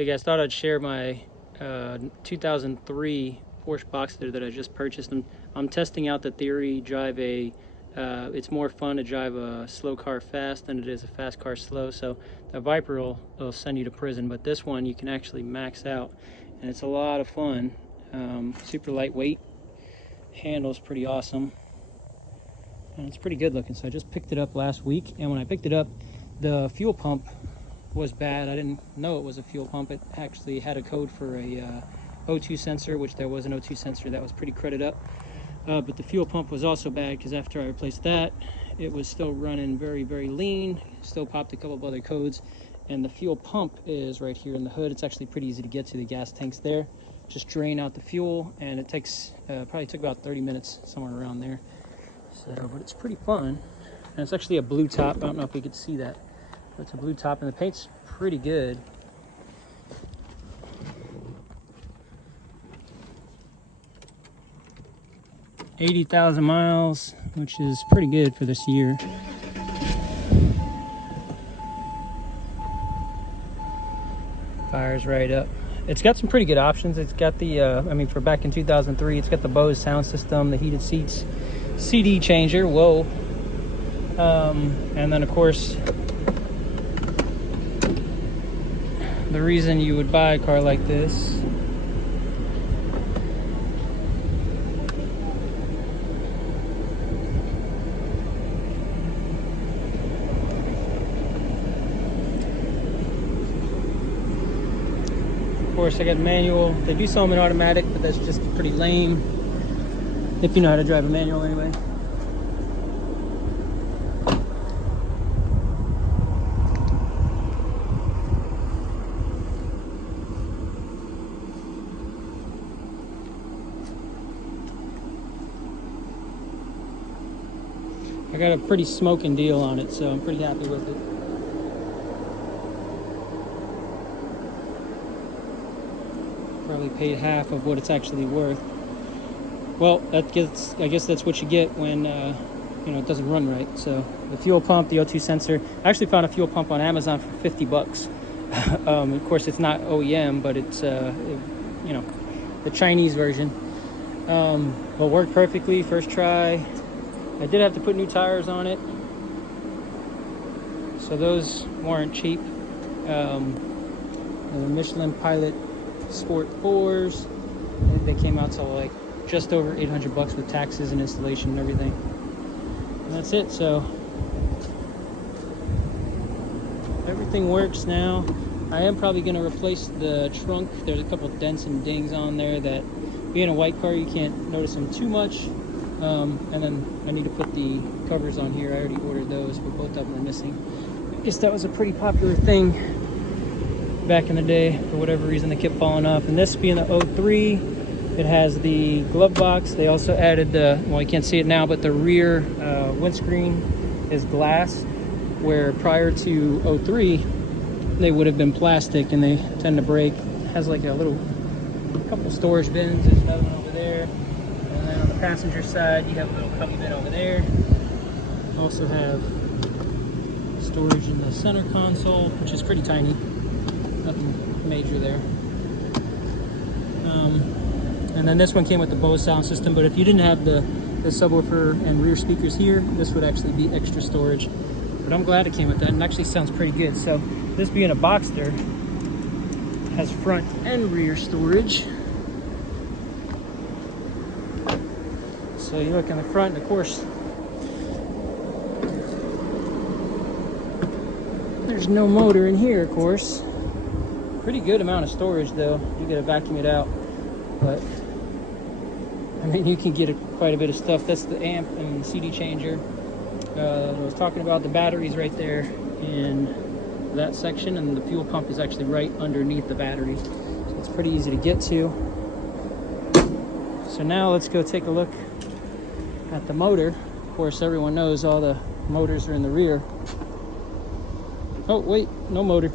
Hey guys, thought I'd share my 2003 Porsche Boxster that I just purchased. I'm testing out the theory, it's more fun to drive a slow car fast than it is a fast car slow. So the Viper will send you to prison, but this one you can actually max out, and it's a lot of fun. Super lightweight, handles pretty awesome, and it's pretty good looking. So I just picked it up last week, and when I picked it up, the fuel pump was bad. I didn't know it was a fuel pump. It actually had a code for a O2 sensor, which there was an O2 sensor that was pretty credit up. But the fuel pump was also bad because after I replaced that, it was still running very, very lean. Still popped a couple of other codes. And the fuel pump is right here in the hood. It's actually pretty easy to get to. The gas tank's there. Just drain out the fuel, and it takes probably took about 30 minutes, somewhere around there. So, but it's pretty fun. And it's actually a blue top. I don't know if you could see that. It's a blue top, and the paint's pretty good. $80,000 miles, which is pretty good for this year. Fires right up. It's got some pretty good options. It's got the, I mean, for back in 2003, it's got the Bose sound system, the heated seats, CD changer, whoa. And then, of course, the reason you would buy a car like this of course, I got manual. They do sell them in automatic, but that's just pretty lame if you know how to drive a manual anyway. I got a pretty smoking deal on it, so I'm pretty happy with it. Probably paid half of what it's actually worth. Well, I guess that's what you get when you know, it doesn't run right. So the fuel pump, the O2 sensor. I actually found a fuel pump on Amazon for 50 bucks. Of course, it's not OEM, but it's you know, the Chinese version. But worked perfectly first try. I did have to put new tires on it, so those weren't cheap. The Michelin Pilot Sport 4s, I think they came out to like just over 800 bucks with taxes and installation and everything. And that's it. So everything works now. I am probably going to replace the trunk. There's a couple of dents and dings on there that, being a white car, you can't notice them too much. And then I need to put the covers on here. I already ordered those, but both of them are missing. I guess that was a pretty popular thing back in the day. For whatever reason, they kept falling off. And this being the 03, it has the glove box. They also added the, well, you can't see it now, but the rear windscreen is glass, where prior to 03, they would have been plastic, and they tend to break. It has like a couple storage bins. There's another one over there. And then on the passenger side, you have a little cubby bin over there. Also have storage in the center console, which is pretty tiny. Nothing major there. And then this one came with the Bose sound system, but if you didn't have the subwoofer and rear speakers here, this would actually be extra storage. But I'm glad it came with that, and it actually sounds pretty good. So this being a Boxster, has front and rear storage. So you look in the front, and of course, there's no motor in here, of course. Pretty good amount of storage, though. You gotta vacuum it out, but I mean, you can get quite a bit of stuff. That's the amp and CD changer. I was talking about the batteries right there in that section, and the fuel pump is actually right underneath the battery, so it's pretty easy to get to. So now let's go take a look at the motor. Of course, everyone knows all the motors are in the rear. Oh wait, no motor.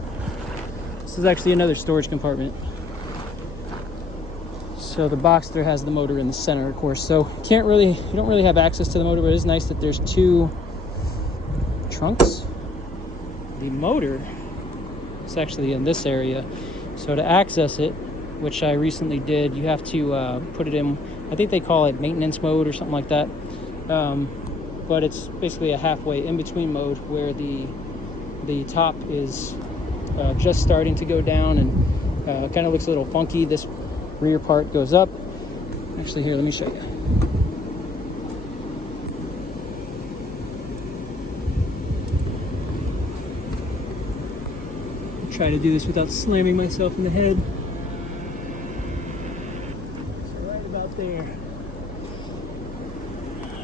This is actually another storage compartment. So the Boxster has the motor in the center, of course. So you don't really have access to the motor, but it is nice that there's two trunks. The motor is actually in this area. So to access it, which I recently did, you have to put it in, I think they call it maintenance mode or something like that. But it's basically a halfway in between mode where the top is just starting to go down and kind of looks a little funky. This rear part goes up. Actually, here, let me show you. Try to do this without slamming myself in the head. So right about there.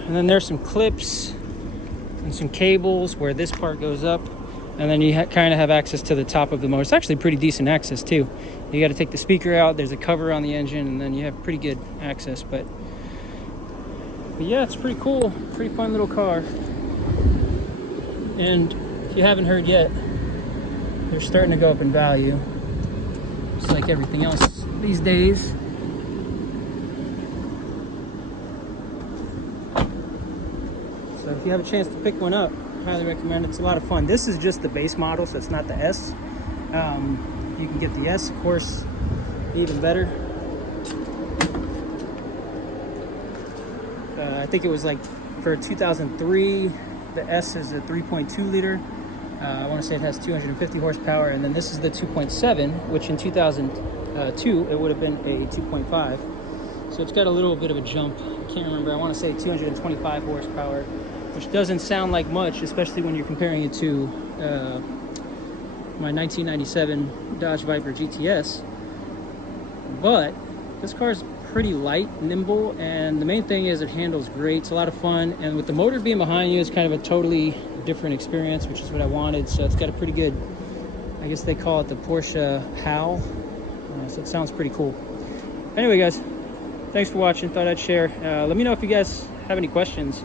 And then there's some clips and some cables where this part goes up, and then you kind of have access to the top of the motor. It's actually pretty decent access too. You got to take the speaker out, there's a cover on the engine, and then you have pretty good access. But yeah, it's pretty cool, pretty fun little car. And if you haven't heard yet, they're starting to go up in value, just like everything else these days. So if you have a chance to pick one up, highly recommend it. It's a lot of fun. This is just the base model, so it's not the S. You can get the S, of course, even better. I think it was like for 2003, the S is a 3.2 liter. I want to say it has 250 horsepower, and then this is the 2.7, which in 2002 it would have been a 2.5. So it's got a little bit of a jump. I can't remember. I want to say 225 horsepower, which doesn't sound like much, especially when you're comparing it to my 1997 Dodge Viper GTS. But this car is pretty light, nimble, and the main thing is it handles great. It's a lot of fun, and with the motor being behind you, it's kind of a totally different experience, which is what I wanted. So it's got a pretty good, I guess they call it the Porsche howl. So it sounds pretty cool. Anyway, guys, thanks for watching. Thought I'd share. Let me know if you guys have any questions.